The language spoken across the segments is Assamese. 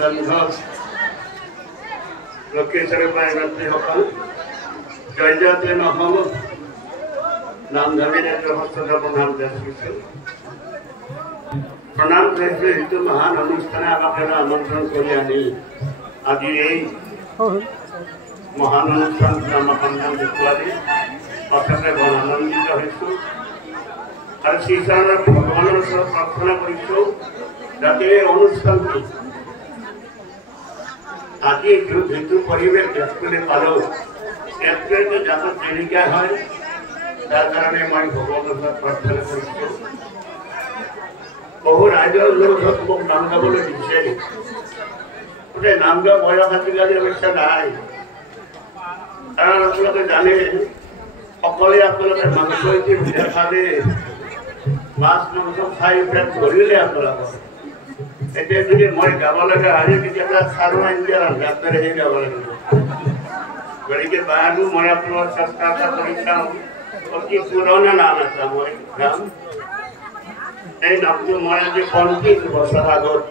জনঘোষ লক্ষেশ্বৰ পায়গাত্ৰী সকল জয় জয়তে নহম নাম ধমিনে হস্তধৰ্ম নাম দেখিছোঁ প্ৰণাম কৰিছোঁ এইটো মহান অনুষ্ঠানে আমাক আমন্ত্ৰণ কৰি আনি আজি এই মহান অনুষ্ঠান আমাক সন্ধান দেখুৱালি অত্যন্ত বৰ আনন্দিত হৈছোঁ আৰু শ্ৰীচৰণৰ ভগৱানৰ ওচৰত প্ৰাৰ্থনা কৰিছোঁ যাতে এই অনুষ্ঠানটো আজি যিটো পৰিৱেশ দেখিবলৈ পালোঁ ইয়াতকৈ যাতে তেনেকুৱা হয় তাৰ কাৰণে মই ভগৱানৰ ওচৰত প্ৰাৰ্থনা কৰিছোঁ বহু ৰাইজৰ অনুৰোধত মোক নাম গাবলৈ বিচাৰি গোটেই নাম গোৱা বয়স আজিকালি অৱশ্যে নাই কাৰণ আপোনালোকে জানে সকলোৱে আপোনালোকে মাংস এটি সুবিধা খালে মাছ মাংস খাই পেট ভৰিলে আপোনালোকৰ এতিয়া যদি মই গাব লগা হয় কেতিয়াবা খাৰু আঞ্জা ৰান্ধি সেই গাব লাগিব গতিকে বাহাদুৰ মই আপোনাৰ চেষ্টা এটা কৰি চাওঁ অতি পুৰণা নাম এটা মই গাম এই নামটো মই আজি 25 বছৰ আগত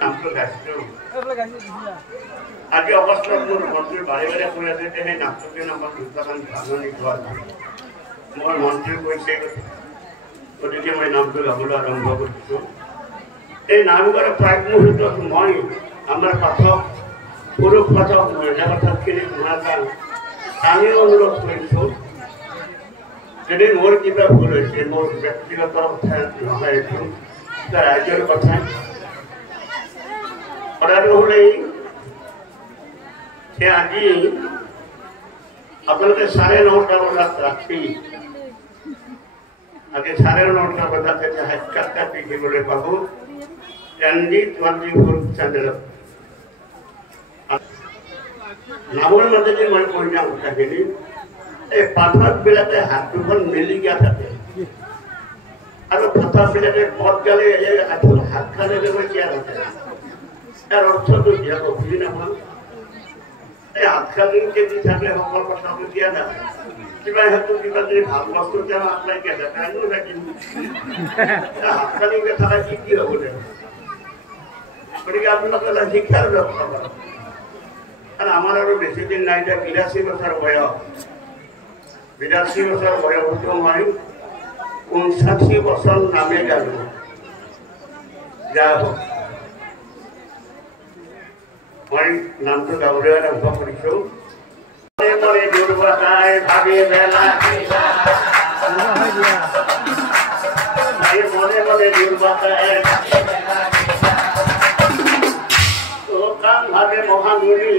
নামটো গাইছিলোঁ আজি অৱস্থাত মোৰ মন্ত্ৰী বাৰে বাৰে কৈ আছে যে সেই নামটোকে নামৰ দুটামান ভাঙনি হোৱা মোৰ মন্ত্ৰী কৈছে গতিকে মই নামটো গাবলৈ আৰম্ভ কৰিছোঁ এই নাম গোৱাৰ প্ৰাক মুহূৰ্তত মই আমাৰ পাঠক পুৰুষ পাঠক মহিলা পাঠকখিনি শুনা আমি অনুৰোধ কৰিছোঁ যদি মোৰ কিবা ভুল হৈছে মোৰ ব্যক্তিগত কথা নহয় এইটো ৰাইজৰ কথা কথাটো হ'লেই যে আজি আপোনালোকে 9:30 বজাত ৰাতি আজি 9:30 বজাত এতিয়া সাক্ষাৎকাৰ দেখিবলৈ পাব ND24 চেনেলত নামৰ মাজেদি মই কৈ যাওঁ কথাখিনি এই পাঠকবিলাকে হাত দুখন মেলি গা থাকে আৰু পাঠকবিলাকে পদ গালে হাত খালে মই দিয়া থাকে ইয়াৰ অৰ্থটো দিয়া বুজি নাপাওঁ এই হাত খালিকে দি থাকে সকল কথাটো দিয়া নাথাকে কিবা হয়তো কিবা যদি ভাল বস্তু তেওঁ আপনাই দিয়া থাকে আমিও থাকিম হাত খালিকে থকা কি হ'ব গতিকে আপোনালোকে শিক্ষাৰ ব্যৱস্থা কৰক কাৰণ আমাৰ আৰু বেছি দিন নাই এতিয়া 82 বছৰ বয়স 82 বছৰ বয়সতো মই 59 বছৰ নামে গালোঁ যা হওক মই নামটো গাবলৈ আৰম্ভ কৰিছোঁ মনে দুৰ্বাসাই ভাবি বেলা মনে মনে দুৰ্বাসাই কাম ভাবে মহামুনি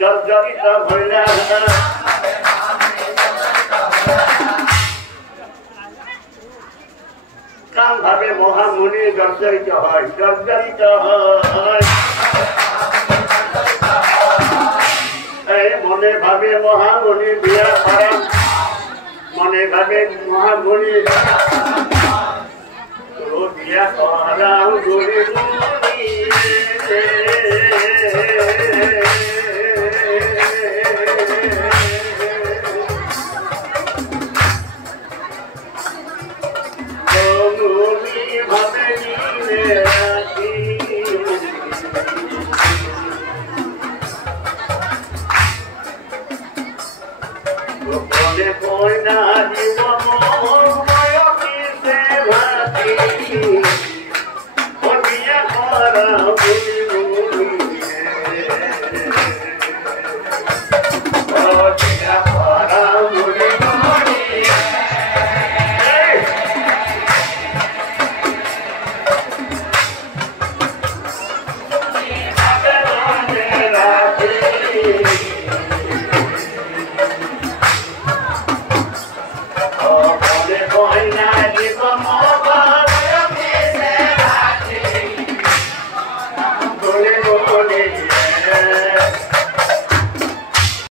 জর্জরিত ভৈরা কাম ভাবে মহামুনি জর্জরিত হয় মনে ভাবে মহামুনি বিয়া করা মনে ভাবে মহামুনি বিয়া করা গরি ভাবে